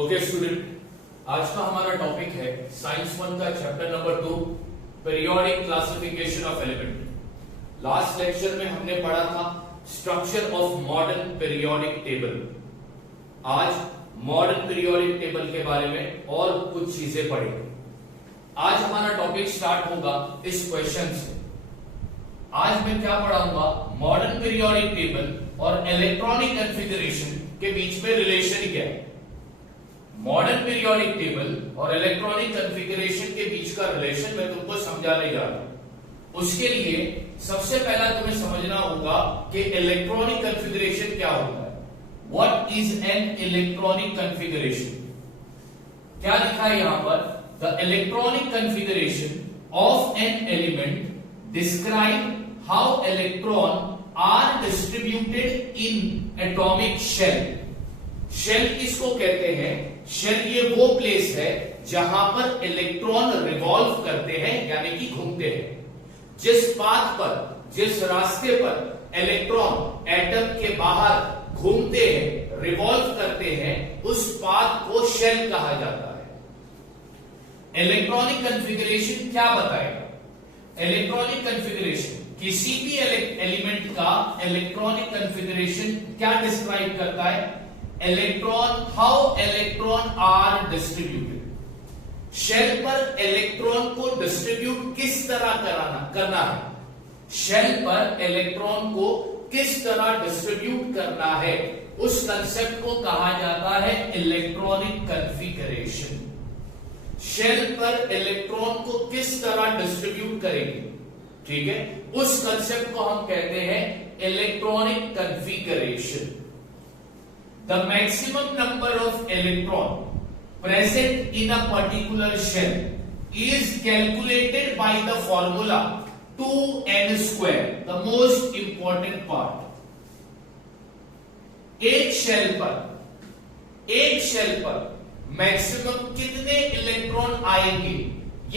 Okay student, आज का हमारा टॉपिक है साइंस 1 का chapter number 2 periodic classification of element. Last lecture में हमने पढ़ा था structure of modern periodic table. आज मॉडर्न पीरियोडिक टेबल के बारे में और कुछ चीजें पढ़ेंगे। आज हमारा टॉपिक स्टार्ट होगा इस क्वेश्चन से। आज मैं क्या पढ़ाऊंगा, मॉडर्न पीरियोडिक टेबल और इलेक्ट्रॉनिक कॉन्फ़िगरेशन के बीच में रिलेशन क्या है। मॉडर्न पीरियोडिक टेबल और इलेक्ट्रॉनिक कॉन्फ़िगरेशन के बीच का रिलेशन मैं तुमको समझाने जा रहा हूं। उसके लिए सबसे पहला तुम्हें समझना होगा कि इलेक्ट्रॉनिक कॉन्फ़िगरेशन क्या होता है। What is an electronic configuration? क्या लिखा है यहां पर, the electronic configuration of an element describe how electron are distributed in atomic shell. Shell किसको कहते हैं? शेल ये वो प्लेस है जहां पर इलेक्ट्रॉन रिवॉल्व करते हैं, यानी कि घूमते हैं। जिस पाथ पर, जिस रास्ते पर इलेक्ट्रॉन एटम के बाहर घूमते हैं, रिवॉल्व करते हैं, उस पाथ को शेल कहा जाता है। इलेक्ट्रॉनिक कॉन्फ़िगरेशन क्या बताएगा? इलेक्ट्रॉनिक कॉन्फ़िगरेशन किसी भी एलिमेंट का इलेक्ट्रॉनिक कॉन्फ़िगरेशन क्या डिस्क्राइब करता है? Electron, how electron are distributed. Shell पर इलेक्ट्रॉन को डिस्ट्रीब्यूट किस तरह करना है, शेल पर इलेक्ट्रॉन को किस तरह डिस्ट्रीब्यूट करना है, उस कंसेप्ट को कहा जाता है इलेक्ट्रॉनिक कॉन्फ़िगरेशन। शेल पर इलेक्ट्रॉन को किस तरह डिस्ट्रीब्यूट करेंगे, ठीक है, उस कंसेप्ट को हम कहते हैं electronic configuration. The maximum number of electron present in a particular shell is calculated by the formula 2n square, the most important part. एक शेल पर मैक्सिमम कितने इलेक्ट्रॉन आएंगे,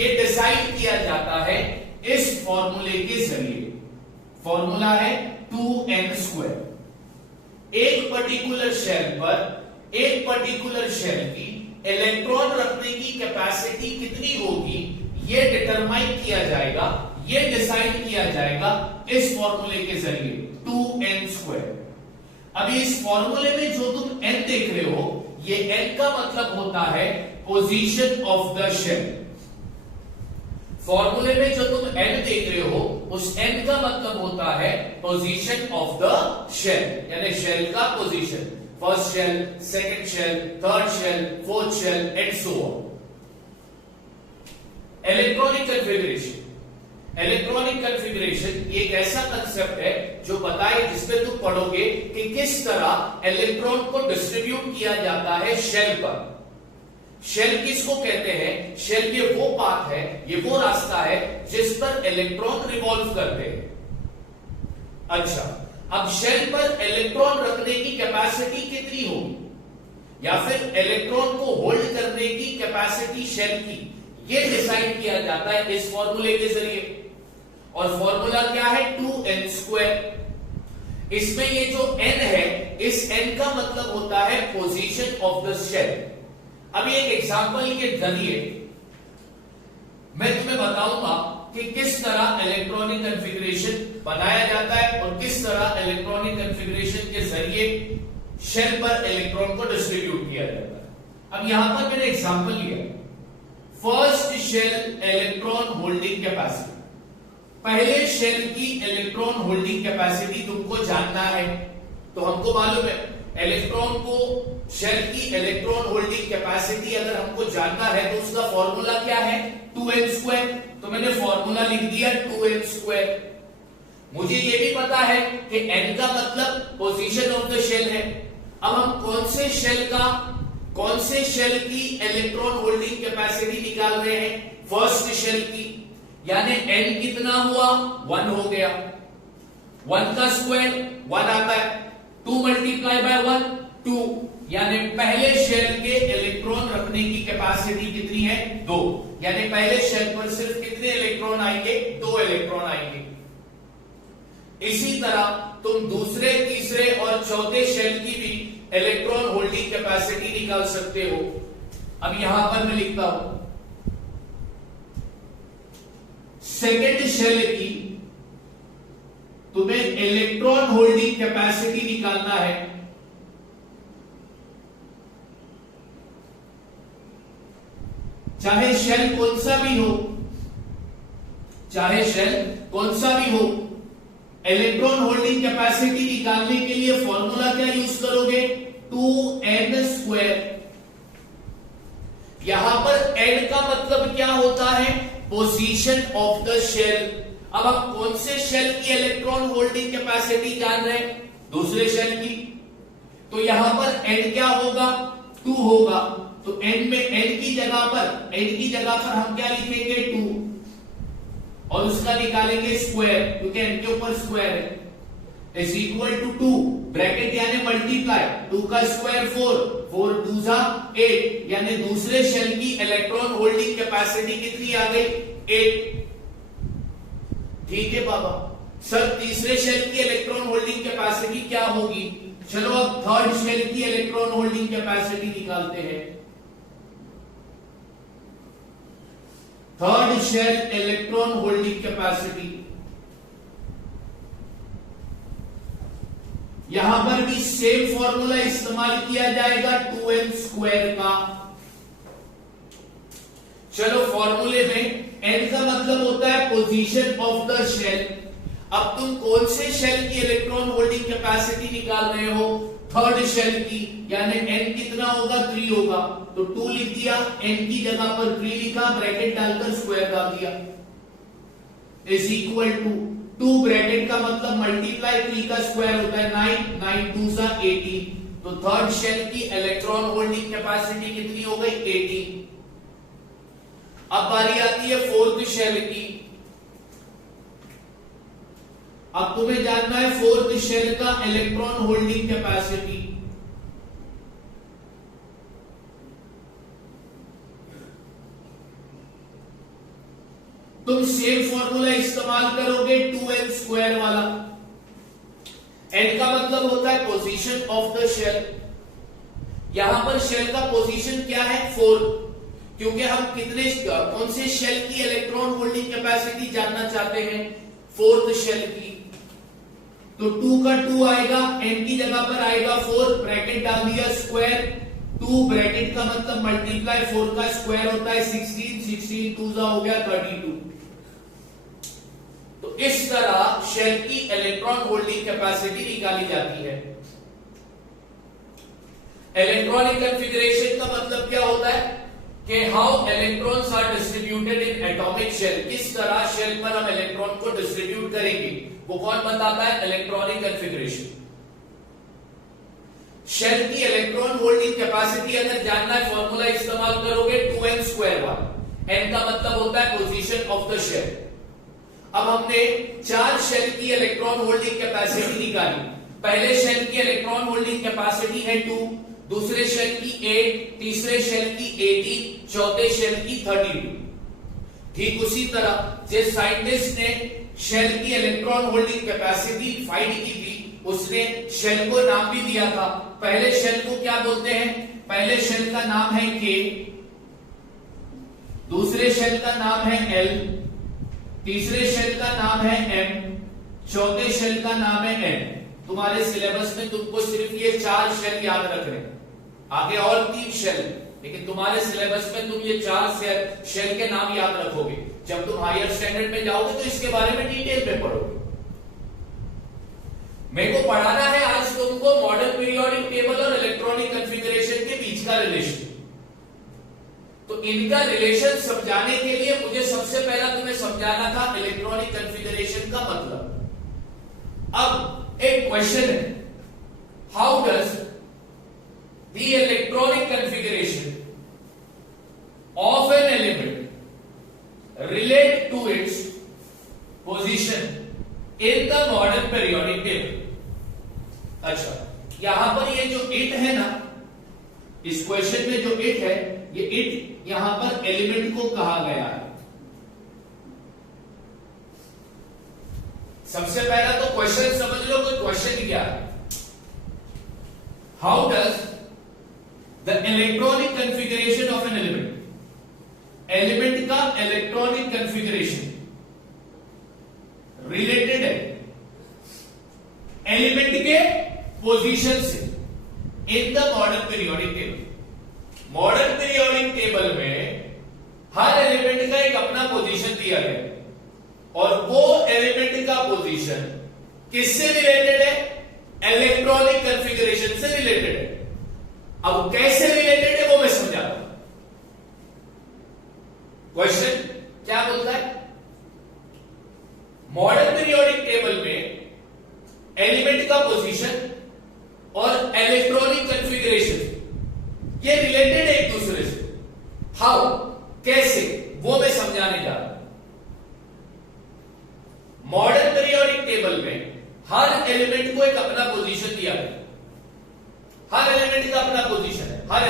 ये डिसाइड किया जाता है इस फॉर्मूले के जरिए। फॉर्मूला है 2n स्क्वायर। एक पर्टिकुलर शेल की इलेक्ट्रॉन रखने की कैपेसिटी कितनी होगी, यह डिटरमाइन किया जाएगा, यह डिसाइड किया जाएगा इस फॉर्मूले के जरिए 2n स्क्वायर। अभी इस फॉर्मूले में जो तुम n देख रहे हो, ये n का मतलब होता है पोजीशन ऑफ द शेल। फॉर्मूले में जो तुम n देख रहे हो, उस n का मतलब होता है पोजीशन ऑफ द शेल, यानी शेल का position, first shell, second shell, third shell, fourth shell and so on. Electronic configuration एक ऐसा कंसेप्ट है जो बताए, जिसमें तुम पढ़ोगे कि किस तरह इलेक्ट्रॉन को डिस्ट्रीब्यूट किया जाता है शेल पर। शेल किसको कहते हैं? शेल ये वो पाथ है, ये वो रास्ता है जिस पर इलेक्ट्रॉन रिवॉल्व करते हैं। अच्छा, अब शेल पर इलेक्ट्रॉन रखने की कैपेसिटी कितनी होगी, या फिर इलेक्ट्रॉन को होल्ड करने की कैपेसिटी शेल की, ये डिसाइड किया जाता है इस फॉर्मूले के जरिए। और फॉर्मूला क्या है? 2n square. इसमें ये जो n है, इस n का मतलब होता है पोजीशन ऑफ द शेल। अभी एक एग्जांपल के जरिए मैं तुम्हें बताऊंगा कि किस तरह इलेक्ट्रॉनिक कॉन्फ़िगरेशन बनाया जाता है और किस तरह इलेक्ट्रॉनिक कॉन्फ़िगरेशन के जरिए शेल पर इलेक्ट्रॉन को डिस्ट्रीब्यूट किया जाता है। अब यहां पर मैंने एग्जांपल लिया, first shell electron holding capacity. पहले शेल की इलेक्ट्रॉन होल्डिंग कैपेसिटी तुमको जानना है, तो हमको मालूम है इलेक्ट्रॉन को, शेल की इलेक्ट्रॉन होल्डिंग कैपेसिटी अगर हमको जानना है तो उसका फॉर्मूला क्या है? 2n square. तो मैंने फॉर्मूला लिख दिया 2n स्क्वायर। मुझे ये भी पता है कि n का मतलब पोजीशन ऑफ द शेल है। अब हम कौन से शेल की इलेक्ट्रॉन होल्डिंग कैपेसिटी निकाल रहे हैं? फर्स्ट शेल की, यानी n कितना हुआ? 1 हो गया। 1 का स्क्वायर 1 आता है, 2 मल्टीप्लाई बाय 1 2, यानी पहले शेल के इलेक्ट्रॉन रखने की कैपेसिटी कितनी है? 2, यानी पहले शेल पर सिर्फ कितने इलेक्ट्रॉन आएंगे? 2 इलेक्ट्रॉन आएंगे। इसी तरह तुम दूसरे, तीसरे और चौथे शेल की भी इलेक्ट्रॉन होल्डिंग कैपेसिटी निकाल सकते हो। अब यहां पर मैं लिखता हूं सेकेंड शेल की तुम्हें इलेक्ट्रॉन होल्डिंग कैपेसिटी निकालना है। चाहे शेल कौन सा भी हो, चाहे शेल कौन सा भी हो, इलेक्ट्रॉन होल्डिंग कैपेसिटी निकालने के लिए फॉर्मूला क्या यूज करोगे? 2n²। यहां पर n का मतलब क्या होता है? Position of the shell. अब हम कौन से शेल की इलेक्ट्रॉन होल्डिंग कैपेसिटी जान रहे हैं? दूसरे शेल की। तो यहां पर n क्या होगा? 2 होगा। तो n में n की जगह पर हम क्या लिखेंगे? 2 और उसका निकालेंगे स्क्वायर, क्योंकि n के ऊपर स्क्वायर है। इज इक्वल टू 2 ब्रैकेट यानी मल्टीप्लाई, 2 का स्क्वायर 4, 4 2 जा 8, यानी दूसरे शेल की इलेक्ट्रॉन होल्डिंग कैपेसिटी कितनी आ गई? 8। ठीक है बाबा। सर तीसरे शेल की इलेक्ट्रॉन होल्डिंग कैपेसिटी क्या होगी? चलो अब थर्ड शेल की इलेक्ट्रॉन होल्डिंग कैपेसिटी निकालते हैं। Third shell electron holding capacity, यहां पर भी सेम फॉर्मूला इस्तेमाल किया जाएगा 2n² का। चलो फॉर्मूले में n का मतलब होता है पोजीशन ऑफ द शेल। अब तुम कौन से शेल की इलेक्ट्रॉन होल्डिंग कैपेसिटी निकाल रहे हो? थर्ड शेल की, यानी n कितना होगा? 3 होगा। तो 2 लिख दिया, n की जगह पर 3 लिखा, ब्रैकेट डालकर स्क्वायर डाल दिया। इज इक्वल टू 2 ब्रैकेट का मतलब मल्टीप्लाई, 3 का स्क्वायर होता है 9, 9 2 जा 18। तो थर्ड शेल की इलेक्ट्रॉन होल्डिंग कैपेसिटी कितनी हो गई? 18। अब बारी आती है फोर्थ शेल की। अब तुम्हें जानना है फोर्थ शेल का इलेक्ट्रॉन होल्डिंग कैपेसिटी। तुम सेम फॉर्मूला इस्तेमाल करोगे 2n² वाला। n का मतलब होता है पोजीशन ऑफ द शेल। यहां पर शेल का पोजीशन क्या है? 4, क्योंकि हम कौन से शेल की इलेक्ट्रॉन होल्डिंग कैपेसिटी जानना चाहते हैं? फोर्थ शेल की। तो 2 का 2 आएगा, n की जगह पर आएगा 4, ब्रैकेट डाल दिया स्क्वायर, 2 ब्रैकेट का मतलब मल्टीप्लाई, 4 का स्क्वायर होता है 16, 16 2 जा हो गया 32। तो इस तरह शेल की इलेक्ट्रॉन होल्डिंग कैपेसिटी निकाली जाती है। इलेक्ट्रॉनिक कॉन्फ़िगरेशन का मतलब क्या होता है? कि how electrons are distributed in atomic shell. किस तरह शेल पर हम इलेक्ट्रॉन को डिस्ट्रीब्यूट करेंगे, वो कौन बताता है? Electronic configuration. शेल की इलेक्ट्रॉन होल्डिंग कैपेसिटी अगर जानना है, फॉर्मूला इस्तेमाल करोगे 2n² वाला। n का मतलब होता है पोजीशन ऑफ द शेल। अब हमने 4 शेल की इलेक्ट्रॉन होल्डिंग कैपेसिटी निकाली। पहले शेल की इलेक्ट्रॉन होल्डिंग कैपेसिटी है 2, दूसरे शेल की 8, तीसरे शेल की 18, चौथे शेल की 32। ठीक उसी तरह जिस साइंटिस्ट ने शेल की इलेक्ट्रॉन होल्डिंग कैपेसिटी फाइंड की थी, उसने शेल को नाम भी दिया था। पहले शेल को क्या बोलते हैं? पहले शेल का नाम है K, दूसरे शेल का नाम है L, तीसरे शेल का नाम है M, चौथे शेल का नाम है N। तुम्हारे सिलेबस में तुमको सिर्फ ये 4 शेल याद रखने, आगे और 3 शेल, लेकिन तुम्हारे सिलेबस में तुम ये 4 शेल के नाम याद रखोगे। जब तुम हायर स्टैंडर्ड में जाओगे तो इसके बारे में डिटेल में पढ़ोगे। मेरे को पढ़ाना है आज तुमको मॉडल पीरियोडिक टेबल और इलेक्ट्रॉनिक कॉन्फ़िगरेशन के बीच का रिलेशन। तो इनका रिलेशन समझाने के लिए मुझे सबसे पहला तुम्हें समझाना था इलेक्ट्रॉनिक कॉन्फ़िगरेशन का मतलब। अब एक क्वेश्चन है, how does the electronic configuration of an element relate to its position in the modern periodic table। अच्छा, यहां पर ये जो इट है ना, इस क्वेश्चन में जो इट है, ये इट यहां पर एलिमेंट को कहा गया है। सबसे पहला तो क्वेश्चन समझ लो, कोई क्वेश्चन क्या है। How does the electronic configuration of an element, element का इलेक्ट्रॉनिक कॉन्फ़िगरेशन रिलेटेड है एलिमेंट के पोजीशन से in the modern periodic table. Modern periodic table में हर एलिमेंट का एक अपना पोजीशन दिया गया और वो एलिमेंट का पोजीशन किससे रिलेटेड है? इलेक्ट्रॉनिक कॉन्फ़िगरेशन से रिलेटेड है। अब कैसे रिलेटेड है वो मैं समझाता हूं। क्वेश्चन क्या बोलता है? मॉडर्न पीरियोडिक टेबल में एलिमेंट का पोजीशन और इलेक्ट्रॉनिक कॉन्फ़िगरेशन ये रिलेटेड है एक दूसरे से। हाउ, कैसे, वो मैं समझाने जा रहा हूं। मॉडर्न पीरियोडिक टेबल में हर एलिमेंट को एक अपना पोजीशन दिया गया। हर एलिमेंट का अपना पोजीशन है। हर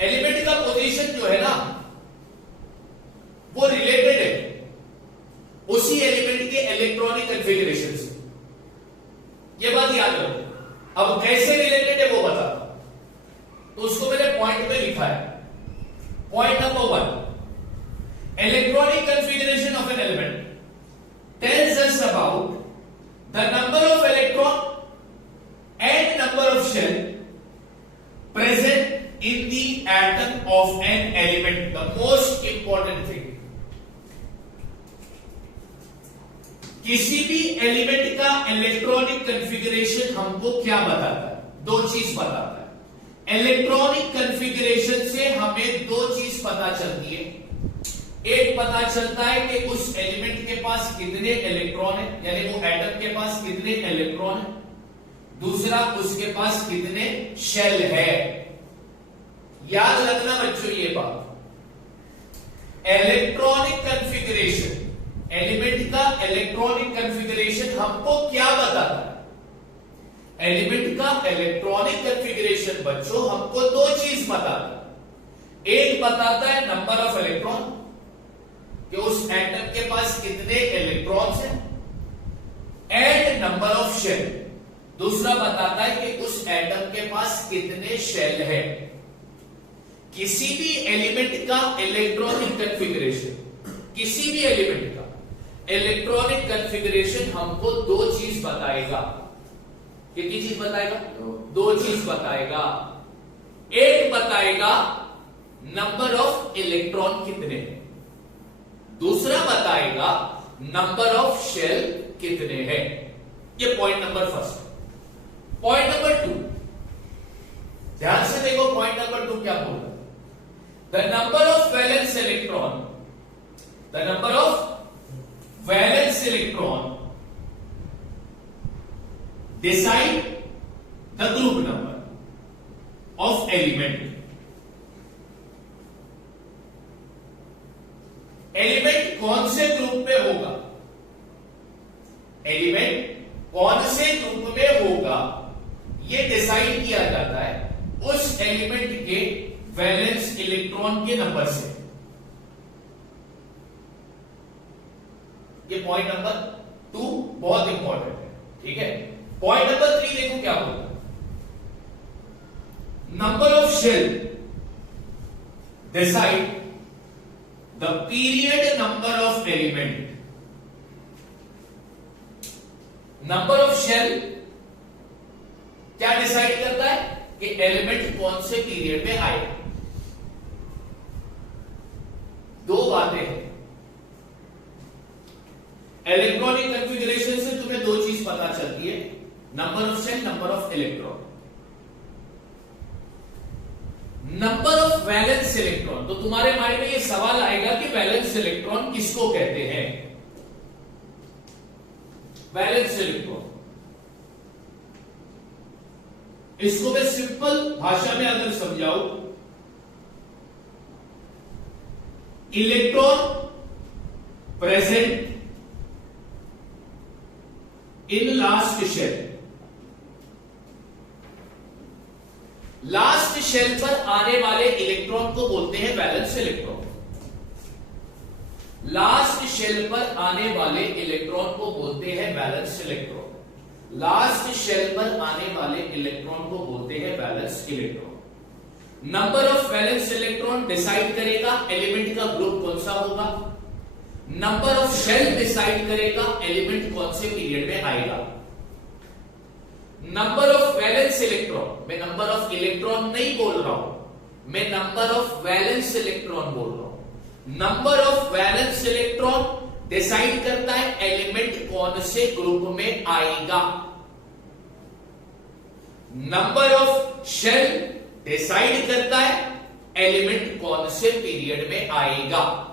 एलिमेंट का पोजीशन जो है ना वो रिलेटेड है उसी एलिमेंट के इलेक्ट्रॉनिक कॉन्फ़िगरेशन से। ये बात याद रखो। अब कैसे रिलेटेड है वो बता, तो उसको मैंने पॉइंट में लिखा है। Point number 1, electronic configuration of an element tells us about the number of electron and number of shell present in the atom of an element. The most important thing, किसी भी एलिमेंट का electronic configuration हमको क्या बताता है? दो चीज बताता है। इलेक्ट्रॉनिक कॉन्फ़िगरेशन से हमें दो चीज पता चलती है। एक पता चलता है कि उस एलिमेंट के पास कितने इलेक्ट्रॉन है, यानी वो एटम के पास कितने इलेक्ट्रॉन है। दूसरा, उसके पास कितने शेल है। याद रखना बच्चों ये बात। इलेक्ट्रॉनिक कॉन्फ़िगरेशन, एलिमेंट का इलेक्ट्रॉनिक कॉन्फ़िगरेशन हमको क्या बताता है? एलिमेंट का इलेक्ट्रॉनिक कॉन्फ़िगरेशन बच्चों हमको दो चीज बताता है। एक बताता है नंबर ऑफ इलेक्ट्रॉन, कि उस एटम के पास कितने इलेक्ट्रॉन्स हैं, एंड नंबर ऑफ शेल। दूसरा बताता है कि उस एटम के पास कितने शेल है। किसी भी एलिमेंट का इलेक्ट्रॉनिक कॉन्फ़िगरेशन, किसी भी एलिमेंट का इलेक्ट्रॉनिक कॉन्फ़िगरेशन हमको दो चीज बताएगा। कितनी चीज बताएगा? दो चीज बताएगा। एक बताएगा नंबर ऑफ इलेक्ट्रॉन कितने हैं, दूसरा बताएगा नंबर ऑफ शेल कितने हैं। ये पॉइंट नंबर 1। पॉइंट नंबर 2, ध्यान से देखो। पॉइंट नंबर 2 क्या बोल रहा है? The number of valence electron, the number of valence electron decide the group number of element. Element कौन से ग्रुप में होगा, एलिमेंट कौन से ग्रुप में होगा, यह डिसाइड किया जाता है उस एलिमेंट के वैलेंस इलेक्ट्रॉन के नंबर से। ये पॉइंट नंबर 2 बहुत इंपॉर्टेंट है, ठीक है। पॉइंट नंबर 3 देखो क्या होगा। Number of shell decide the period number of element। Number of shell क्या डिसाइड करता है कि एलिमेंट कौन से पीरियड में आए। दो बातें हैं। इलेक्ट्रॉनिक कॉन्फ़िगरेशन से तुम्हें दो चीज पता चलती है, number of shell, number of electron. Number of valence electron, तो तुम्हारे माइंड में ये सवाल आएगा कि वैलेंस इलेक्ट्रॉन किसको कहते हैं? वैलेंस इलेक्ट्रॉन, इसको मैं सिंपल भाषा में अगर समझाऊं, electron present in last shell. Last shell पर आने वाले इलेक्ट्रॉन को बोलते हैं वैलेंस इलेक्ट्रॉन। लास्ट शेल पर आने वाले इलेक्ट्रॉन को बोलते हैं वैलेंस इलेक्ट्रॉन। लास्ट शेल पर आने वाले इलेक्ट्रॉन को बोलते हैं valence electron. Number of valence electron decide करेगा एलिमेंट का ग्रुप कौन सा होगा। नंबर ऑफ शेल डिसाइड करेगा एलिमेंट कौन से पीरियड में आएगा। नंबर ऑफ वैलेंस इलेक्ट्रॉन, मैं नंबर ऑफ इलेक्ट्रॉन नहीं बोल रहा हूं, मैं नंबर ऑफ वैलेंस इलेक्ट्रॉन बोल रहा हूं। Number of valence electron decide करता है एलिमेंट कौन से ग्रुप में आएगा। नंबर ऑफ शेल डिसाइड करता है एलिमेंट कौन से पीरियड में आएगा।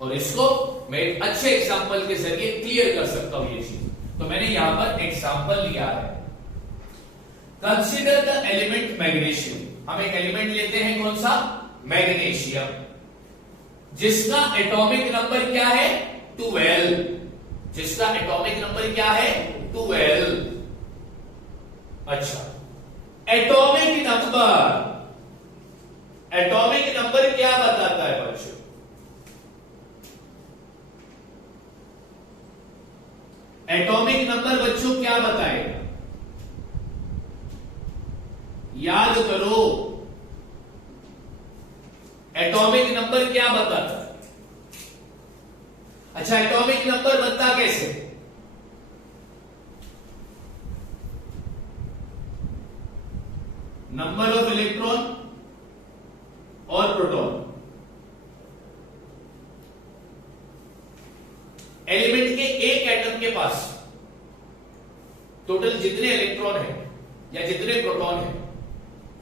और इसको मैं एक अच्छे एग्जांपल के जरिए क्लियर कर सकता हूं ये चीज। तो मैंने यहां पर एग्जांपल लिया है, कंसीडर द एलिमेंट मैग्नीशियम। हम एक एलिमेंट लेते हैं कौन सा, मैग्नीशियम, जिसका एटॉमिक नंबर क्या है 12, जिसका एटॉमिक नंबर क्या है 12। अच्छा, एटॉमिक नंबर क्या बताता है बच्चों, एटॉमिक नंबर बच्चों क्या बताएगा, याद करो, एटॉमिक नंबर क्या बताता है। अच्छा, एटॉमिक नंबर बनता कैसे, नंबर ऑफ इलेक्ट्रॉन और प्रोटॉन। एलिमेंट के एक एटम के पास टोटल जितने इलेक्ट्रॉन हैं या जितने प्रोटॉन हैं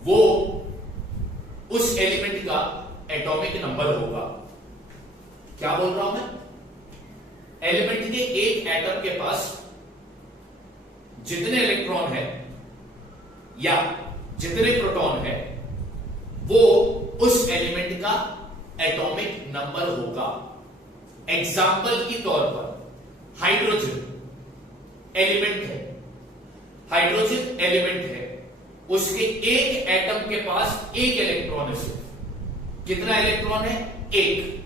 वो उस एलिमेंट का एटॉमिक नंबर होगा। क्या बोल रहा हूं मैं, एलिमेंट के एक एटम के पास जितने इलेक्ट्रॉन है या जितने प्रोटॉन है वो उस एलिमेंट का एटॉमिक नंबर होगा। एग्जाम्पल के तौर पर हाइड्रोजन एलिमेंट है, हाइड्रोजन एलिमेंट है, उसके एक एटम के पास एक इलेक्ट्रॉन है, सिर्फ कितना इलेक्ट्रॉन है, एक।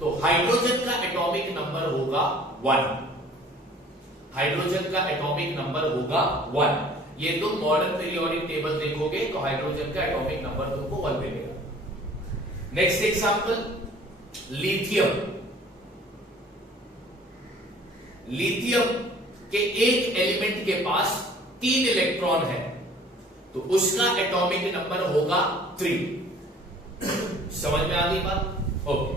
तो हाइड्रोजन का एटॉमिक नंबर होगा 1, हाइड्रोजन का एटॉमिक नंबर होगा 1। ये तुम मॉडर्न पीरियोडिक टेबल देखोगे तो हाइड्रोजन का एटॉमिक नंबर तुमको 1 मिलेगा। Next example, lithium. लिथियम के एक एलिमेंट के पास 3 इलेक्ट्रॉन है तो उसका एटॉमिक नंबर होगा 3। समझ में आ गई बात, ओके।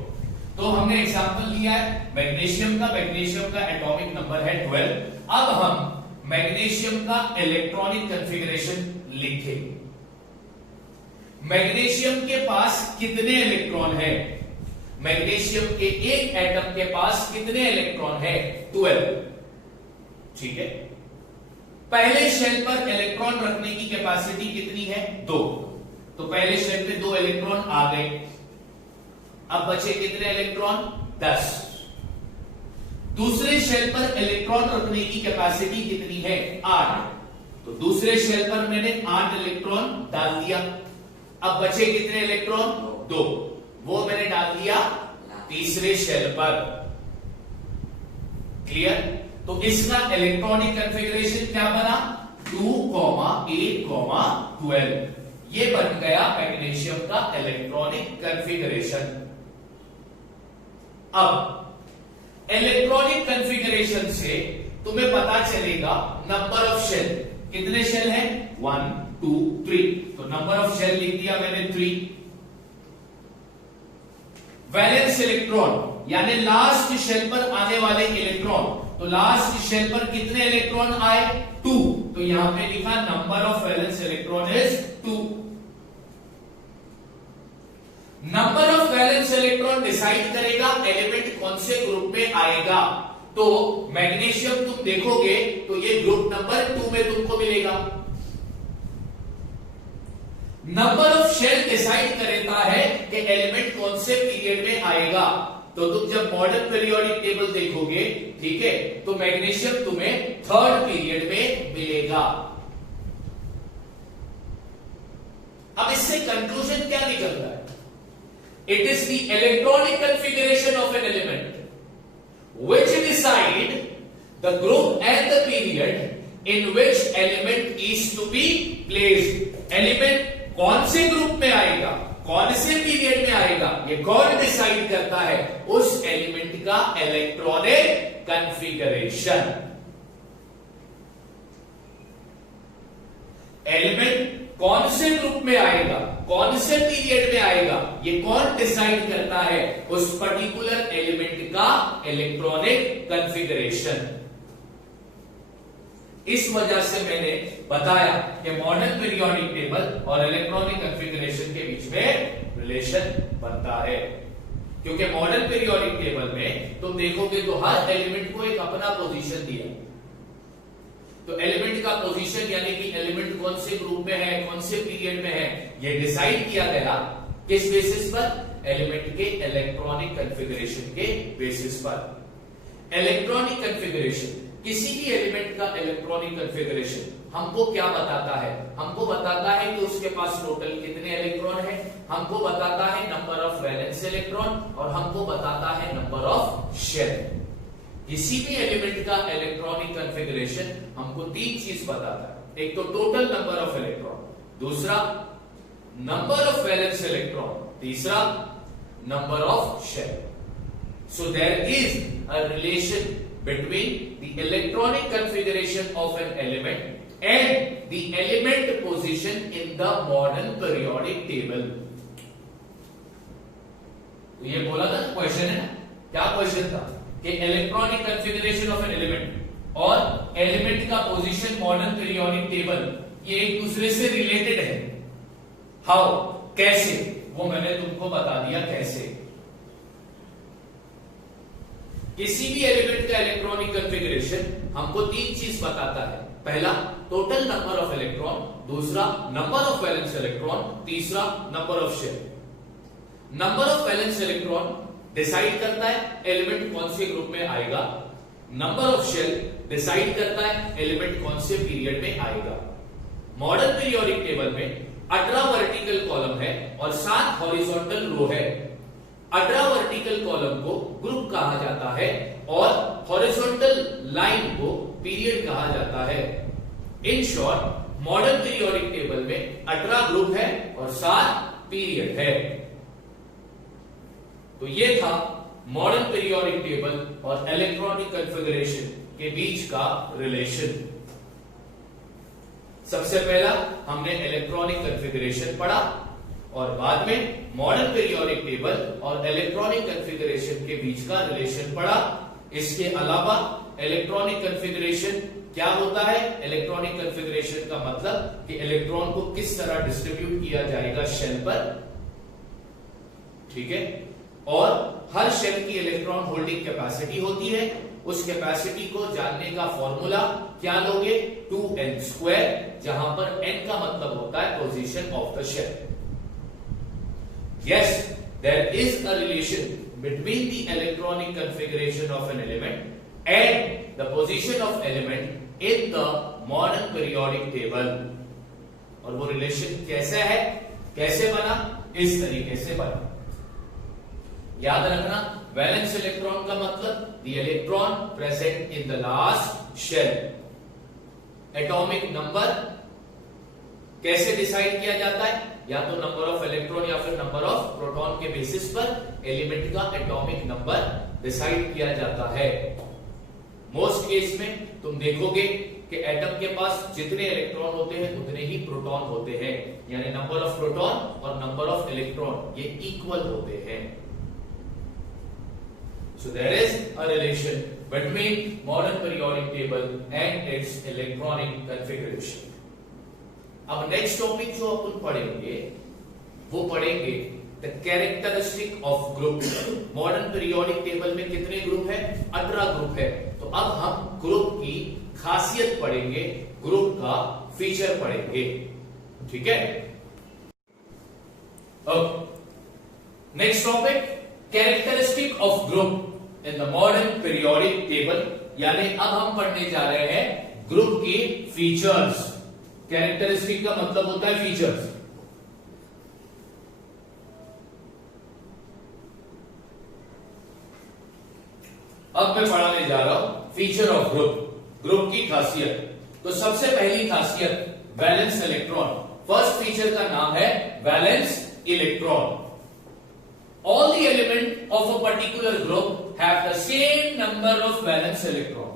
तो हमने एग्जांपल लिया है मैग्नीशियम का, मैग्नीशियम का एटॉमिक नंबर है 12। अब हम मैग्नीशियम का इलेक्ट्रॉनिक कॉन्फ़िगरेशन लिखेंगे। मैग्नीशियम के पास कितने इलेक्ट्रॉन है, मैग्नीशियम के एक एटम के पास कितने इलेक्ट्रॉन है 12, ठीक है। पहले शेल पर इलेक्ट्रॉन रखने की कैपेसिटी कितनी है 2, तो पहले शेल पे 2 इलेक्ट्रॉन आ गए। अब बचे कितने इलेक्ट्रॉन 10। दूसरे शेल पर इलेक्ट्रॉन रखने की कैपेसिटी कितनी है 8, तो दूसरे शेल पर मैंने 8 इलेक्ट्रॉन डाल दिया। अब बचे कितने इलेक्ट्रॉन 2, वो मैंने डाल दिया तीसरे शेल पर। क्लियर, तो इसका इलेक्ट्रॉनिक कॉन्फ़िगरेशन क्या बना 2, 8, 12। ये बन गया मैग्नीशियम का इलेक्ट्रॉनिक कॉन्फ़िगरेशन। अब इलेक्ट्रॉनिक कॉन्फ़िगरेशन से तुम्हें पता चलेगा नंबर ऑफ शेल, कितने शेल है 1, 2, 3, तो नंबर ऑफ शेल लिख दिया मैंने 3। वैलेंस इलेक्ट्रॉन यानी लास्ट शेल पर आने वाले इलेक्ट्रॉन, तो लास्ट शेल पर कितने इलेक्ट्रॉन आए 2, तो यहां पे लिखा number of valence electron is 2। Number of valence electron decide करेगा एलिमेंट कौन से ग्रुप में आएगा। तो मैग्नीशियम तुम देखोगे तो ये ग्रुप नंबर 2 में तुमको मिलेगा। नंबर ऑफ शेल डिसाइड करता है कि एलिमेंट कौन से पीरियड में आएगा। तो तुम जब मॉडर्न पीरियोडिक टेबल देखोगे, ठीक है, तो मैग्नीशियम तुम्हें 3rd पीरियड में मिलेगा। अब इससे कंक्लूजन क्या निकलता है, it is the electronic configuration of an element which decide the group and the period in which element is to be placed. Element कौन से ग्रुप में आएगा, कौन से पीरियड में आएगा, ये कौन डिसाइड करता है, उस एलिमेंट का इलेक्ट्रॉनिक कॉन्फ़िगरेशन। एलिमेंट कौन से ग्रुप में आएगा, कौन से पीरियड में आएगा, ये कौन डिसाइड करता है, उस पर्टिकुलर एलिमेंट का इलेक्ट्रॉनिक कॉन्फ़िगरेशन। इस वजह से मैंने बताया कि मॉडर्न पीरियोडिक टेबल और इलेक्ट्रॉनिक कॉन्फ़िगरेशन के बीच में रिलेशन बनता है। क्योंकि मॉडर्न पीरियोडिक टेबल में तुम देखोगे तो हर एलिमेंट को एक अपना पोजीशन दिया, तो एलिमेंट का पोजीशन यानी कि एलिमेंट कौन से ग्रुप में है, कौन से पीरियड में है, यह डिसाइड किया गया किस बेसिस पर, एलिमेंट के इलेक्ट्रॉनिक कॉन्फ़िगरेशन के बेसिस पर। इलेक्ट्रॉनिक कॉन्फ़िगरेशन, किसी भी एलिमेंट का इलेक्ट्रॉनिक कॉन्फ़िगरेशन हमको क्या बताता है, हमको बताता है कि उसके पास टोटल कितने इलेक्ट्रॉन है, हमको बताता है नंबर ऑफ वैलेंस इलेक्ट्रॉन, और हमको बताता है नंबर ऑफ शेल। किसी भी एलिमेंट का इलेक्ट्रॉनिक कॉन्फ़िगरेशन हमको तीन चीज बताता है, एक तो टोटल नंबर ऑफ इलेक्ट्रॉन, दूसरा नंबर ऑफ वैलेंस इलेक्ट्रॉन, तीसरा number of shell. So there is a relation between the electronic configuration of an element and the element position in the modern periodic table। तो ये बोला था ना, question है, क्या question था कि electronic configuration of an element और एलिमेंट का पोजीशन मॉडर्न पीरियोडिक टेबल ये एक दूसरे से रिलेटेड है। हाउ, कैसे, वो मैंने तुमको बता दिया कैसे। किसी भी एलिमेंट का इलेक्ट्रॉनिक कॉन्फ़िगरेशन हमको तीन चीज बताता है, पहला टोटल नंबर ऑफ इलेक्ट्रॉन, दूसरा नंबर ऑफ वैलेंस इलेक्ट्रॉन, तीसरा number of shell. Number of valence electron decide करता है एलिमेंट कौन से ग्रुप में आएगा, नंबर ऑफ शेल डिसाइड करता है एलिमेंट कौन से पीरियड में आएगा। मॉडर्न पीरियोडिक टेबल में 18 वर्टिकल कॉलम है और 7 हॉरिजॉन्टल रो है। 18 वर्टिकल कॉलम को ग्रुप कहा जाता है और हॉरिजॉन्टल लाइन को पीरियड कहा जाता है। In short modern periodic table में 18 ग्रुप है और 7 पीरियड है। तो ये था मॉडर्न पीरियोडिक टेबल और इलेक्ट्रॉनिक कॉन्फ़िगरेशन के बीच का रिलेशन। सबसे पहला हमने इलेक्ट्रॉनिक कॉन्फ़िगरेशन पढ़ा और बाद में मॉडर्न पीरियोडिक टेबल और इलेक्ट्रॉनिक कॉन्फ़िगरेशन के बीच का रिलेशन पढ़ा। इसके अलावा इलेक्ट्रॉनिक कॉन्फ़िगरेशन क्या होता है, इलेक्ट्रॉनिक कॉन्फ़िगरेशन का मतलब कि इलेक्ट्रॉन को किस तरह डिस्ट्रीब्यूट किया जाएगा शेल पर, ठीक है, और हर शेल की इलेक्ट्रॉन होल्डिंग कैपेसिटी होती है। उस कैपेसिटी को जानने का फॉर्मूला क्या लोगे, 2n², जहां पर n का मतलब होता है position of the shell. Yes, there is a relation between the electronic configuration of an element and the position of element in the modern periodic table। और वो रिलेशन कैसे है, कैसे बना, इस तरीके से बना। याद रखना, वैलेंस इलेक्ट्रॉन का मतलब the electron present in the last shell। Atomic number कैसे डिसाइड किया जाता है, या तो नंबर ऑफ इलेक्ट्रॉन या फिर नंबर ऑफ प्रोटॉन के बेसिस पर एलिमेंट का एटॉमिक नंबर डिसाइड किया जाता है। मोस्ट केस में तुम देखोगे कि एटम के पास जितने इलेक्ट्रॉन होते हैं उतने ही प्रोटॉन होते हैं, यानी नंबर ऑफ प्रोटॉन और नंबर ऑफ इलेक्ट्रॉन ये इक्वल होते हैं। So there is a relation between modern periodic table and its electronic configuration। अब नेक्स्ट टॉपिक जो अपन पढ़ेंगे वो पढ़ेंगे the characteristic of group. Modern periodic table में कितने ग्रुप है, 18 ग्रुप है। तो अब हम ग्रुप की खासियत पढ़ेंगे, ग्रुप का फीचर पढ़ेंगे, ठीक है। अब next topic characteristic of group in the modern periodic table, यानी अब हम पढ़ने जा रहे हैं ग्रुप की फीचर्स। कैरेक्टरिस्टिक का मतलब होता है फीचर्स। अब मैं पढ़ाने जा रहा हूं फीचर ऑफ ग्रुप की खासियत। तो सबसे पहली खासियत वैलेंस इलेक्ट्रॉन। फर्स्ट फीचर का नाम है valence electron. All the elements of a particular group have the same number of valence electron.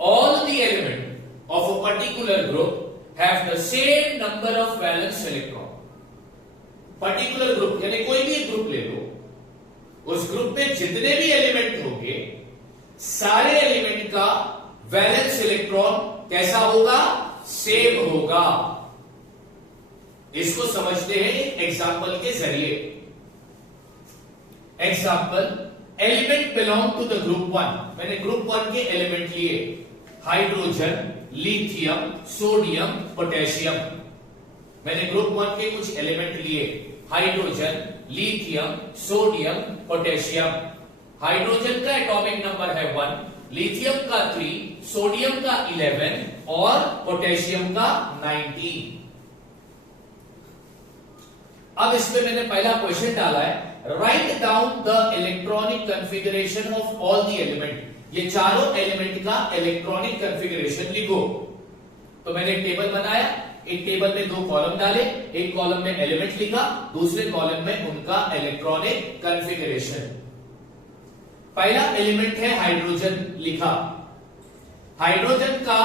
All the elements of a particular group have the same number of valence electron. Particular group यानी कोई भी group ले लो, उस group में जितने भी element होंगे सारे एलिमेंट का वैलेंस इलेक्ट्रॉन कैसा होगा? सेम होगा। इसको समझते हैं एक एग्जाम्पल के जरिए। Example, element belong to the group 1। मैंने ग्रुप 1 के एलिमेंट लिए हाइड्रोजन, लिथियम, सोडियम, पोटेशियम। मैंने ग्रुप 1 के कुछ एलिमेंट लिए hydrogen, lithium, sodium, potassium. Hydrogen का एटॉमिक नंबर है 1, लिथियम का 3, सोडियम का 11 और पोटेशियम का 19। अब इसमें मैंने पहला क्वेश्चन डाला है, write down the electronic configuration of all the element. ये चारों एलिमेंट का इलेक्ट्रॉनिक कॉन्फ़िगरेशन लिखो। तो मैंने एक टेबल बनाया, एक टेबल में 2 कॉलम डाले, एक कॉलम में एलिमेंट लिखा, दूसरे कॉलम में उनका इलेक्ट्रॉनिक कॉन्फ़िगरेशन। पहला एलिमेंट है हाइड्रोजन, लिखा। हाइड्रोजन का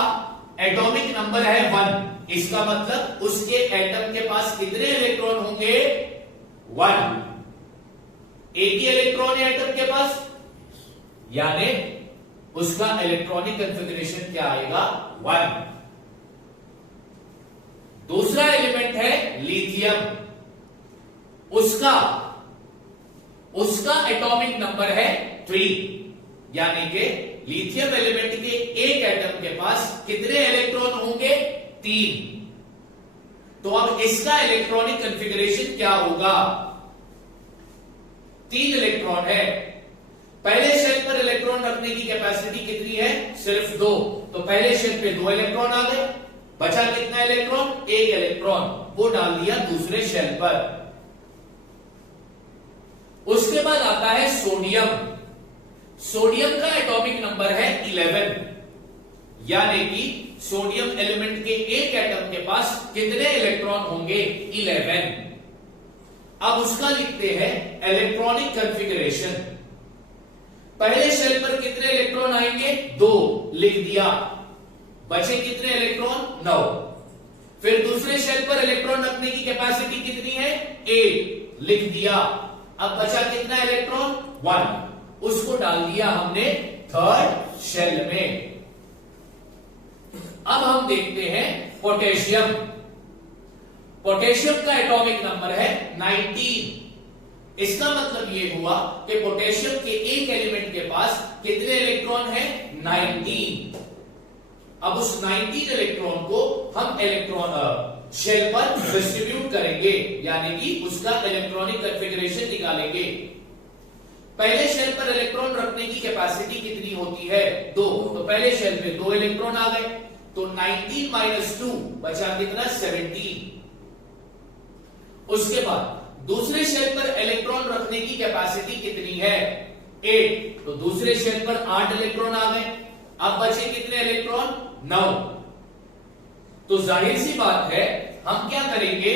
एटॉमिक नंबर है 1। इसका मतलब उसके एटम के पास कितने इलेक्ट्रॉन होंगे? 1। एक ही इलेक्ट्रॉन है एटम के पास, यानी उसका इलेक्ट्रॉनिक कॉन्फ़िगरेशन क्या आएगा? 1। दूसरा एलिमेंट है लिथियम, उसका एटॉमिक नंबर है 3, यानी कि लिथियम एलिमेंट के एक एटम के पास कितने इलेक्ट्रॉन होंगे? 3। तो अब इसका इलेक्ट्रॉनिक कॉन्फ़िगरेशन क्या होगा? 3 इलेक्ट्रॉन है। पहले शेल पर इलेक्ट्रॉन रखने की कैपेसिटी कितनी है? सिर्फ 2। तो पहले शेल पे 2 इलेक्ट्रॉन आ गए, बचा कितना इलेक्ट्रॉन? 1 इलेक्ट्रॉन, वो डाल दिया दूसरे शेल पर। उसके बाद आता है सोडियम। सोडियम का एटॉमिक नंबर है 11, यानी कि सोडियम एलिमेंट के एक एटम के पास कितने इलेक्ट्रॉन होंगे? 11। अब उसका लिखते हैं इलेक्ट्रॉनिक कॉन्फ़िगरेशन। पहले शेल पर कितने इलेक्ट्रॉन आएंगे? 2, लिख दिया। बचे कितने इलेक्ट्रॉन? 9। फिर दूसरे शेल पर इलेक्ट्रॉन रखने की कैपेसिटी कितनी है? 8, लिख दिया। अब बचा कितना इलेक्ट्रॉन? 1, उसको डाल दिया हमने थर्ड शेल में। अब हम देखते हैं पोटेशियम। पोटेशियम का एटॉमिक नंबर है 19। इसका मतलब ये हुआ कि पोटेशियम के एक एलिमेंट के पास कितने इलेक्ट्रॉन हैं? 19। अब उस 19 इलेक्ट्रॉन को हम इलेक्ट्रॉन शेल पर डिस्ट्रीब्यूट करेंगे, यानी कि उसका इलेक्ट्रॉनिक कॉन्फ़िगरेशन निकालेंगे। पहले शेल पर इलेक्ट्रॉन रखने की कैपेसिटी कितनी होती है? 2। तो पहले शेल पे 2 इलेक्ट्रॉन आ गए, तो 19 माइनस 2 बचा कितना? 17। उसके बाद दूसरे शेल पर इलेक्ट्रॉन रखने की कैपेसिटी कितनी है? 8। तो दूसरे शेल पर 8 इलेक्ट्रॉन आ गए, अब बचे कितने इलेक्ट्रॉन? 9। तो जाहिर सी बात है, हम क्या करेंगे,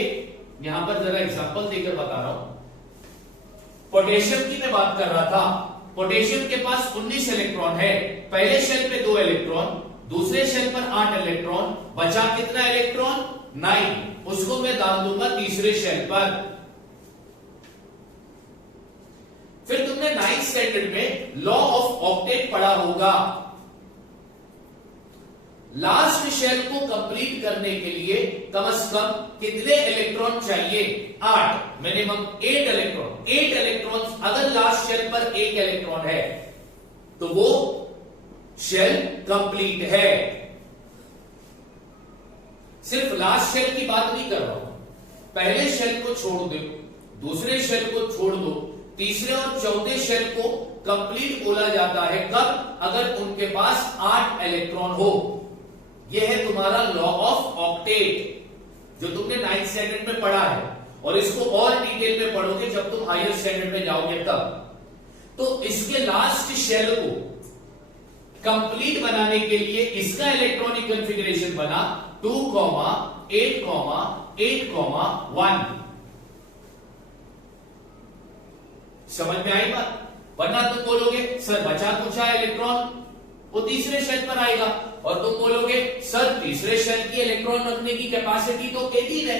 यहां पर जरा एग्जांपल देकर बता रहा हूं। पोटेशियम की मैं बात कर रहा था। पोटेशियम के पास 19 इलेक्ट्रॉन है, पहले शेल पे 2 इलेक्ट्रॉन, दूसरे शेल पर 8 इलेक्ट्रॉन, बचा कितना इलेक्ट्रॉन? 9। उसको मैं डाल दूंगा तीसरे शेल पर। फिर तुमने 9th स्टैंडर्ड में लॉ ऑफ ऑक्टेट पढ़ा होगा। लास्ट शेल को कंप्लीट करने के लिए कम से कम कितने इलेक्ट्रॉन चाहिए? 8, मिनिमम 8 इलेक्ट्रॉन। 8 इलेक्ट्रॉन अगर लास्ट शेल पर 1 इलेक्ट्रॉन है तो वो शेल कंप्लीट है। सिर्फ लास्ट शेल की बात नहीं कर रहा हूं, पहले शेल को छोड़ दो, दूसरे शेल को छोड़ दो, तीसरे और चौथे शेल को कंप्लीट बोला जाता है कब? अगर उनके पास 8 इलेक्ट्रॉन हो। यह है तुम्हारा लॉ ऑफ ऑक्टेट, जो तुमने 9th स्टैंडर्ड में पढ़ा है, और इसको और डिटेल में पढ़ोगे जब तुम हायर स्टैंडर्ड में जाओगे तब। तो इसके लास्ट शेल को कंप्लीट बनाने के लिए इसका इलेक्ट्रॉनिक कॉन्फ़िगरेशन बना 2, 8, 8, 1। समझ में आई बात? वरना तुम बोलोगे सर बचा कुचा इलेक्ट्रॉन वो तीसरे शेल पर आएगा, और तुम बोलोगे सर तीसरे शेल की इलेक्ट्रॉन रखने की कैपेसिटी तो 18 है,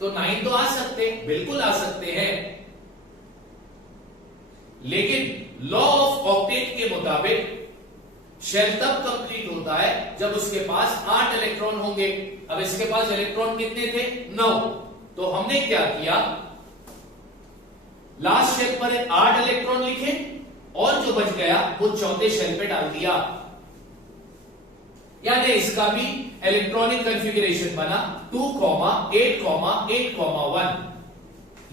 तो 9 तो आ सकते, बिल्कुल आ सकते हैं। लेकिन लॉ ऑफ ऑक्टेट के मुताबिक शेल तब कंप्लीट होता है जब उसके पास 8 इलेक्ट्रॉन होंगे। अब इसके पास इलेक्ट्रॉन कितने थे? 9। तो हमने क्या किया, लास्ट शेल पर 8 इलेक्ट्रॉन लिखे और जो बच गया वो चौथे शेल पे डाल दिया, यानी इसका भी इलेक्ट्रॉनिक कॉन्फ़िगरेशन बना 2, 8, 8, 1।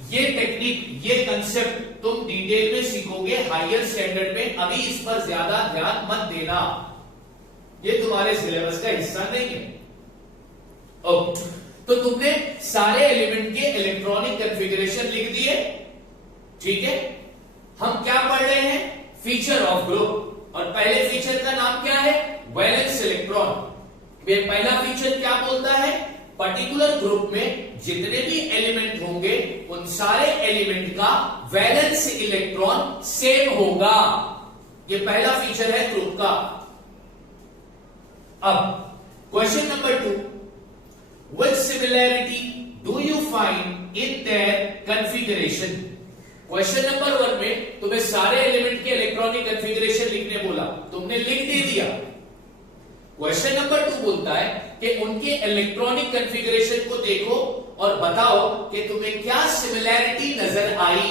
ये टेक्निक, ये कंसेप्ट तुम डिटेल में सीखोगे हायर स्टैंडर्ड में, अभी इस पर ज्यादा ध्यान मत देना, ये तुम्हारे सिलेबस का हिस्सा नहीं है। ओके, तो तुमने सारे एलिमेंट के इलेक्ट्रॉनिक कॉन्फ़िगरेशन लिख दिए, ठीक है। हम क्या पढ़ रहे हैं? फीचर ऑफ ग्रुप, और पहले फीचर का नाम क्या है? Valence electron. पहला फीचर क्या बोलता है? पर्टिकुलर ग्रुप में जितने भी एलिमेंट होंगे उन सारे एलिमेंट का वैलेंस इलेक्ट्रॉन सेम होगा। ये पहला फीचर है ग्रुप का। अब question number 2, which similarity do you find in their configuration? Question number 1 में तुम्हें सारे एलिमेंट के इलेक्ट्रॉनिक कॉन्फ़िगरेशन लिखने बोला, तुमने लिख दे दिया। क्वेश्चन नंबर 2 बोलता है कि उनके इलेक्ट्रॉनिक कॉन्फ़िगरेशन को देखो और बताओ कि तुम्हें क्या सिमिलैरिटी नजर आई।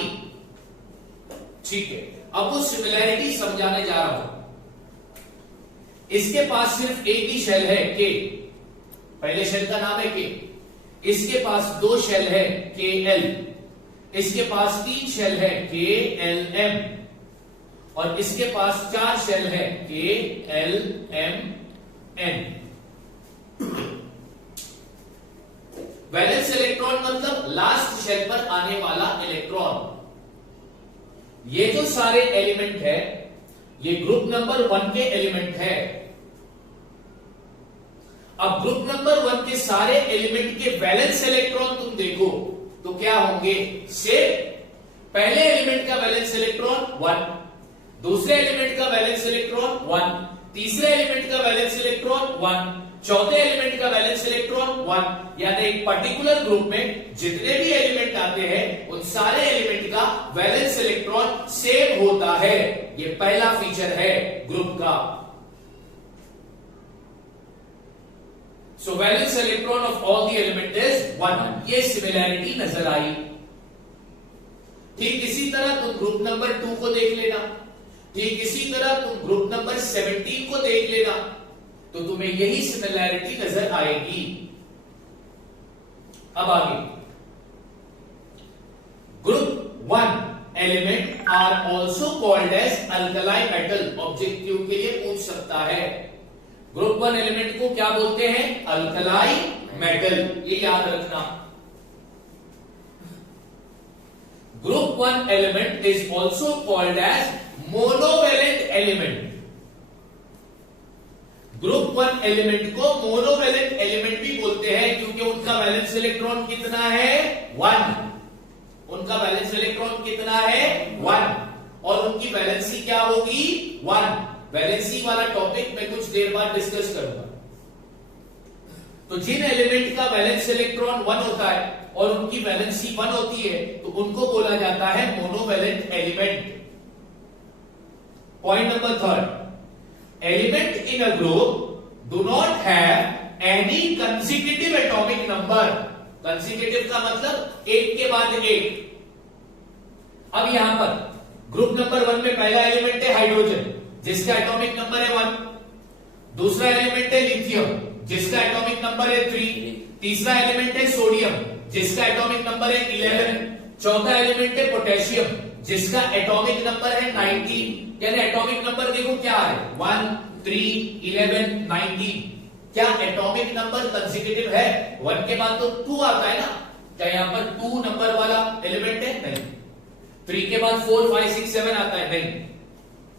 ठीक है, अब वो सिमिलैरिटी समझाने जा रहा हूं। इसके पास सिर्फ एक ही शेल है के, पहले शेल का नाम है के। इसके पास 2 शेल है के एल, इसके पास 3 शेल है के एल एम, और इसके पास 4 शेल है K L M N. Valence electron मतलब लास्ट शेल पर आने वाला इलेक्ट्रॉन। ये जो सारे एलिमेंट है ये ग्रुप नंबर 1 के एलिमेंट है। अब ग्रुप नंबर 1 के सारे एलिमेंट के वैलेंस इलेक्ट्रॉन तुम देखो तो क्या होंगे? सेम। पहले एलिमेंट का वैलेंस इलेक्ट्रॉन 1, दूसरे एलिमेंट का वैलेंस इलेक्ट्रॉन 1, तीसरे एलिमेंट का वैलेंस इलेक्ट्रॉन 1, चौथे एलिमेंट का वैलेंस इलेक्ट्रॉन 1। यानी एक पर्टिकुलर ग्रुप में जितने भी एलिमेंट आते हैं उन सारे एलिमेंट का वैलेंस इलेक्ट्रॉन सेम होता है। ये पहला फीचर है ग्रुप का। So valence electron of all the element is 1। ये सिमिलैरिटी नजर आई। ठीक इसी तरह तुम ग्रुप नंबर 2 को देख लेना, ठीक इसी तरह तुम ग्रुप नंबर 17 को देख लेना, तो तुम्हें यही सिमिलैरिटी नजर आएगी। अब आगे, group 1 element are also called as alkali metal. Objective के लिए पूछ सकता है, ग्रुप 1 एलिमेंट को क्या बोलते हैं? Alkali metal. ये याद रखना। Group 1 element is also called as monovalent element. Group 1 element को मोनोवैलेंट एलिमेंट भी बोलते हैं क्योंकि उनका वैलेंस इलेक्ट्रॉन कितना है? 1। उनका वैलेंस इलेक्ट्रॉन कितना है? 1। और उनकी वैलेंसी क्या होगी? 1। वैलेंसी वाला टॉपिक मैं कुछ देर बाद डिस्कस करूंगा। तो जिन एलिमेंट का वैलेंस इलेक्ट्रॉन 1 होता है और उनकी वैलेंसी 1 होती है तो उनको बोला जाता है monovalent element. Point number 3, element in a group do not have any consecutive atomic number। consecutive का मतलब एक के बाद एक। अब यहां पर ग्रुप नंबर 1 में पहला एलिमेंट है हाइड्रोजन जिसका एटॉमिक नंबर है 1, दूसरा एलिमेंट है लिथियम जिसका एटॉमिक नंबर है 3, तीसरा एलिमेंट है सोडियम जिसका एटॉमिक नंबर है 11, चौथा एलिमेंट है पोटेशियम जिसका एटॉमिक नंबर है 19। यानी एटॉमिक नंबर देखो क्या है? 1, 3, 11, 19। क्या एटॉमिक नंबर कंसेक्यूटिव है? 1 के बाद तो 2 आता है ना, क्या यहां पर 2 नंबर वाला एलिमेंट है? नहीं। 3 के बाद 4, 5, 6, 7 आता है? नहीं।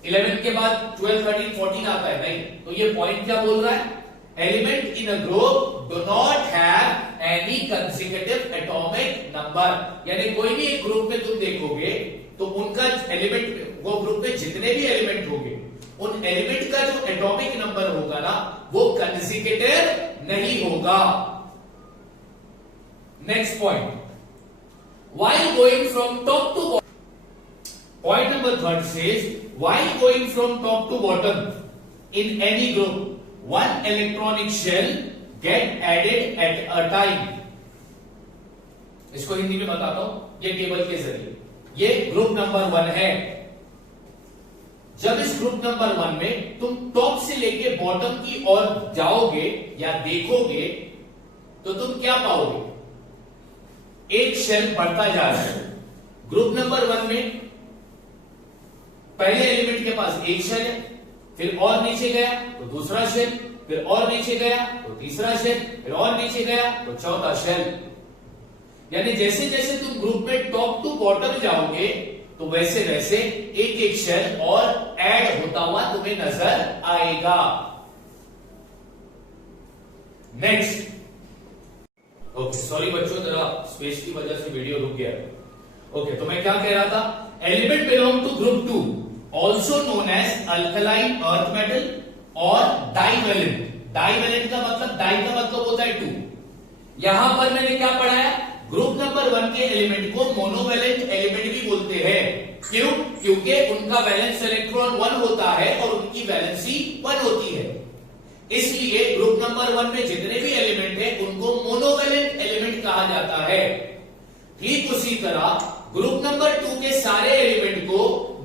11 के बाद 12, 13, 14 आता है नहीं, तो ये पॉइंट क्या बोल रहा है, element in a group do not have any consecutive atomic number, यानी कोई भी एक ग्रुप में तुम देखोगे तो उनका एलिमेंट, वो ग्रुप में जितने भी एलिमेंट होंगे उन एलिमेंट का जो एटॉमिक नंबर होगा ना वो कंसेक्यूटिव नहीं होगा। Next point, while going from top to bottom, point number 3 says while going from top to bottom in any group one electronic shell get added at a time। इसको हिंदी में बताता हूं, ये टेबल के जरिए, ये ग्रुप नंबर 1 है। जब इस ग्रुप नंबर 1 में तुम टॉप से लेके बॉटम की ओर जाओगे या देखोगे तो तुम क्या पाओगे, एक शेल बढ़ता जा रहा है। ग्रुप नंबर 1 में पहले एलिमेंट के पास एक शेल है, फिर और नीचे गया तो दूसरा शेल, फिर और नीचे गया तो तीसरा शेल, फिर और नीचे गया तो चौथा शेल। यानी जैसे जैसे तुम ग्रुप में टॉप टू बॉटम जाओगे तो वैसे वैसे एक एक शेल और ऐड होता हुआ तुम्हें नजर आएगा। नेक्स्ट, ओके सॉरी बच्चों, जरा स्पेस की वजह से वीडियो रुक गया। ओके, तो मैं क्या कह रहा था, element belong to group 2 also known as alkaline earth metal और डाइवेलेंट। डाइवेलेंट का मतलब, डाई का मतलब होता है 2। यहां पर मैंने क्या पढ़ाया, ग्रुप नंबर 1 के एलिमेंट को मोनोवैलेंट एलिमेंट भी बोलते हैं। क्यों? क्योंकि उनका वैलेंस इलेक्ट्रॉन 1 होता है और उनकी वैलेंसी 1 होती है, इसलिए ग्रुप नंबर 1 में जितने भी एलिमेंट हैं उनको मोनोवैलेंट एलिमेंट कहा जाता है। ठीक उसी तरह ग्रुप नंबर 2 के सारे एलिमेंट को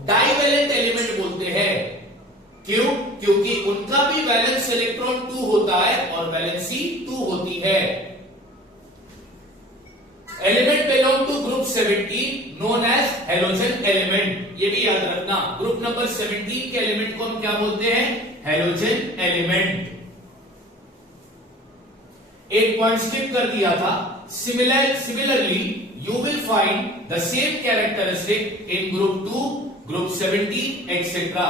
डाइवेलेंट एलिमेंट बोलते हैं। क्यों? क्योंकि उनका भी वैलेंस इलेक्ट्रॉन 2 होता है और वैलेंसी 2 होती है। Element belong to group 17 known as halogen element, ये भी याद रखना, ग्रुप नंबर 17 के एलिमेंट को हम क्या बोलते हैं, हेलोजन एलिमेंट। एक पॉइंट स्किप कर दिया था, similarly you will find the same characteristic in group 2, group 17 etcetera.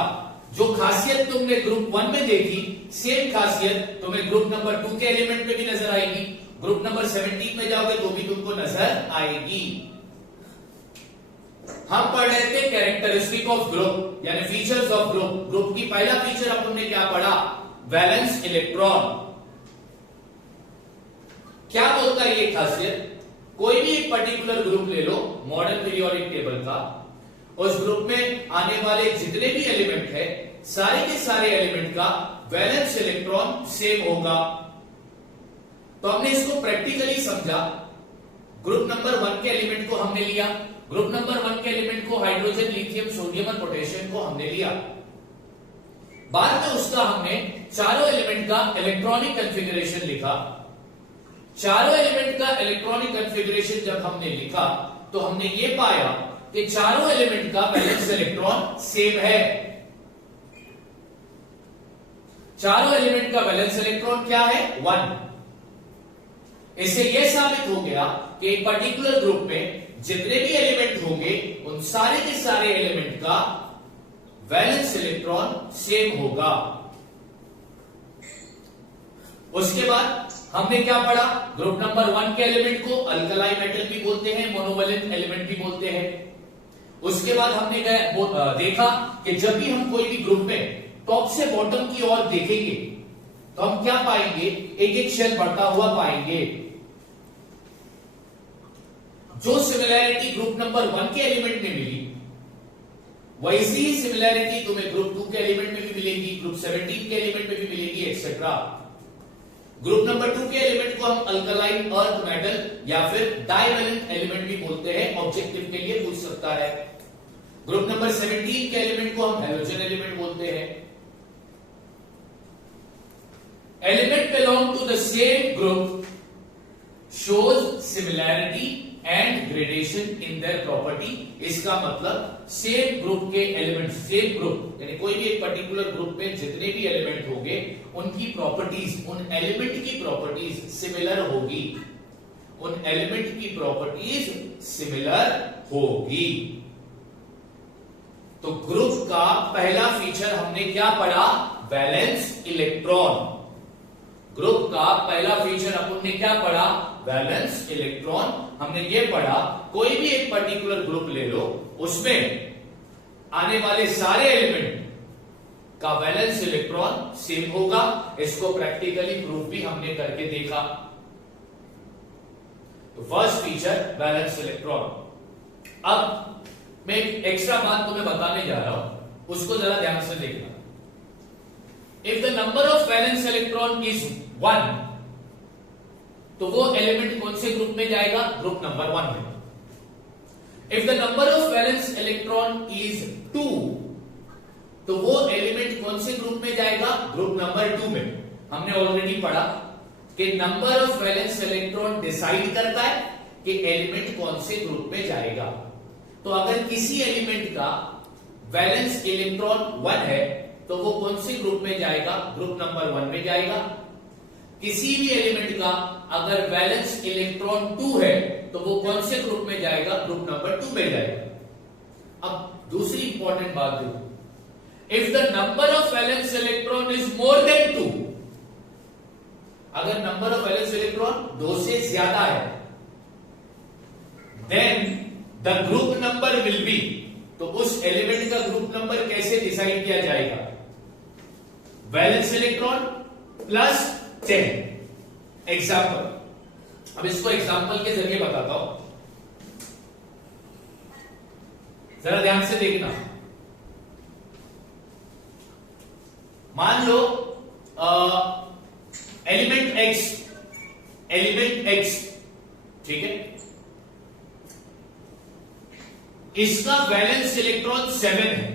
जो खासियत तुमने ग्रुप 1 में देखी, सेम खासियत तुम्हें ग्रुप नंबर 2 के एलिमेंट में भी नजर आएगी, ग्रुप नंबर 17 में जाओगे तो भी तुमको नजर आएगी। हम पढ़ रहे थे कैरेक्टरिस्टिक ऑफ ग्रुप, यानी फीचर्स ऑफ ग्रुप। ग्रुप की पहला फीचर अपन ने क्या पढ़ा, वैलेंस इलेक्ट्रॉन। क्या बोलता है ये खासियत, कोई भी एक पर्टिकुलर ग्रुप ले लो मॉडर्न पीरियोडिक टेबल का, उस ग्रुप में आने वाले जितने भी एलिमेंट है सारे के सारे एलिमेंट का वैलेंस इलेक्ट्रॉन सेम होगा। तो हमने इसको प्रैक्टिकली समझा। ग्रुप नंबर 1 के एलिमेंट को हमने लिया, ग्रुप नंबर 1 के एलिमेंट को हाइड्रोजन, लिथियम, सोडियम और पोटेशियम को हमने लिया। बाद में उसका हमने चारों एलिमेंट का इलेक्ट्रॉनिक कॉन्फ़िगरेशन लिखा। चारों एलिमेंट का इलेक्ट्रॉनिक कॉन्फ़िगरेशन जब हमने लिखा तो हमने ये पाया कि चारों एलिमेंट का वैलेंस इलेक्ट्रॉन सेम है। चारों एलिमेंट का वैलेंस इलेक्ट्रॉन क्या है, 1। इससे यह साबित हो गया कि एक पर्टिकुलर ग्रुप में जितने भी एलिमेंट होंगे उन सारे के सारे एलिमेंट का वैलेंस इलेक्ट्रॉन सेम होगा। उसके बाद हमने क्या पढ़ा, ग्रुप नंबर 1 के एलिमेंट को अल्कलाई मेटल भी बोलते हैं, मोनोवैलेंट एलिमेंट भी बोलते हैं। उसके बाद हमने देखा कि जब भी हम कोई भी ग्रुप में टॉप से बॉटम की ओर देखेंगे तो हम क्या पाएंगे, एक एक शेल बढ़ता हुआ पाएंगे। जो सिमिलैरिटी ग्रुप नंबर 1 के एलिमेंट में मिली वैसी ही सिमिलैरिटी तुम्हें ग्रुप 2 के एलिमेंट में भी मिलेगी, ग्रुप 17 के एलिमेंट में भी मिलेगी, एक्सेट्रा। ग्रुप नंबर 2 के एलिमेंट को हम अल्कलाइन अर्थ मेटल या फिर डाइवेलेंट एलिमेंट भी बोलते हैं, ऑब्जेक्टिव के लिए पूछ सकता है। ग्रुप नंबर 17 के एलिमेंट को हम हेलोजन एलिमेंट बोलते हैं। Element belong to the same group shows similarity and gradation in their property. इसका मतलब सेम ग्रुप के एलिमेंट, सेम ग्रुप यानी कोई भी एक पर्टिकुलर ग्रुप में जितने भी एलिमेंट होंगे उनकी प्रॉपर्टीज, उन एलिमेंट की प्रॉपर्टीज सिमिलर होगी, उन एलिमेंट की प्रॉपर्टीज सिमिलर होगी। तो ग्रुप का पहला फीचर हमने क्या पढ़ा? Valence electron. ग्रुप का पहला फीचर अपन ने क्या पढ़ा? Valence electron. हमने ये पढ़ा कोई भी एक पर्टिकुलर ग्रुप ले लो, उसमें आने वाले सारे एलिमेंट का वैलेंस इलेक्ट्रॉन सेम होगा। इसको प्रैक्टिकली प्रूफ भी हमने करके देखा। तो फर्स्ट फीचर वैलेंस इलेक्ट्रॉन। अब मैं एक एक्स्ट्रा बात तुम्हें बताने जा रहा हूं, उसको जरा ध्यान से देखना। If the number of valence electron is 1, तो वो एलिमेंट कौन से ग्रुप में जाएगा? ग्रुप नंबर 1 में। If the number of valence electron is 2, तो वो एलिमेंट कौन से ग्रुप में जाएगा? ग्रुप नंबर 2 में। हमने ऑलरेडी पढ़ा कि number of valence electron decide करता है कि एलिमेंट कौन से ग्रुप में जाएगा। तो अगर किसी एलिमेंट का वैलेंस इलेक्ट्रॉन 1 है, तो वो कौन से ग्रुप में जाएगा? ग्रुप नंबर 1 में जाएगा। किसी भी एलिमेंट का अगर वैलेंस इलेक्ट्रॉन 2 है, तो वो कौन से ग्रुप में जाएगा? ग्रुप नंबर 2 में जाएगा। अब दूसरी इंपॉर्टेंट बात देखो, if the number of valence electron is more than 2, अगर नंबर ऑफ वैलेंस इलेक्ट्रॉन 2 से ज्यादा है, then the group number will be, तो उस एलिमेंट का ग्रुप नंबर कैसे डिसाइड किया जाएगा? Valence electron plus 10। एग्जाम्पल, अब इसको एग्जाम्पल के जरिए बताता हूं, जरा ध्यान से देखना। मान लो एलिमेंट एक्स, ठीक है, इसका वैलेंस इलेक्ट्रॉन 7 है।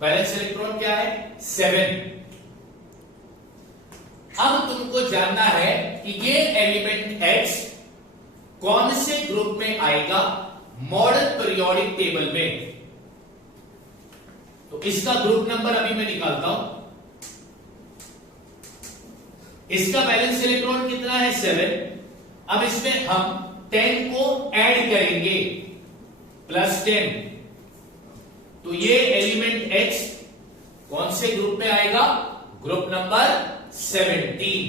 वैलेंस इलेक्ट्रॉन क्या है? 7। अब तुमको जानना है कि ये एलिमेंट X कौन से ग्रुप में आएगा मॉडर्न पीरियोडिक टेबल में। तो इसका ग्रुप नंबर अभी मैं निकालता हूं। इसका वैलेंस इलेक्ट्रॉन कितना है? 7। अब इसमें हम 10 को ऐड करेंगे, +10, तो ये एलिमेंट X कौन से ग्रुप में आएगा? Group number 17।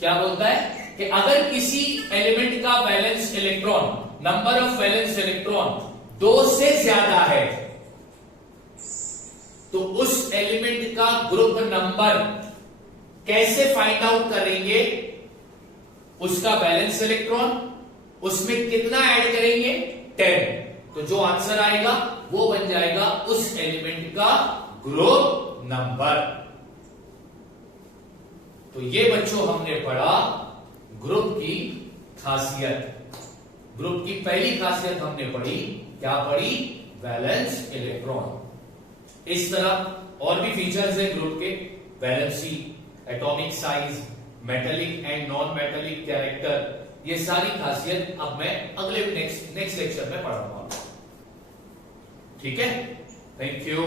क्या बोलता है कि अगर किसी एलिमेंट का valence electron, number of valence electron 2 से ज्यादा है, तो उस एलिमेंट का ग्रुप नंबर कैसे फाइंड आउट करेंगे? उसका वैलेंस इलेक्ट्रॉन, उसमें कितना ऐड करेंगे? 10। तो जो आंसर आएगा वो बन जाएगा उस एलिमेंट का ग्रुप नंबर। तो ये बच्चों हमने पढ़ा ग्रुप की खासियत। ग्रुप की पहली खासियत हमने पढ़ी, क्या पढ़ी? Valence electron. इस तरह और भी फीचर्स है ग्रुप के, valency, atomic size, metallic and non metallic character, ये सारी खासियत अब मैं अगले नेक्स्ट लेक्चर में पढ़ाऊंगा। ठीक है, थैंक यू।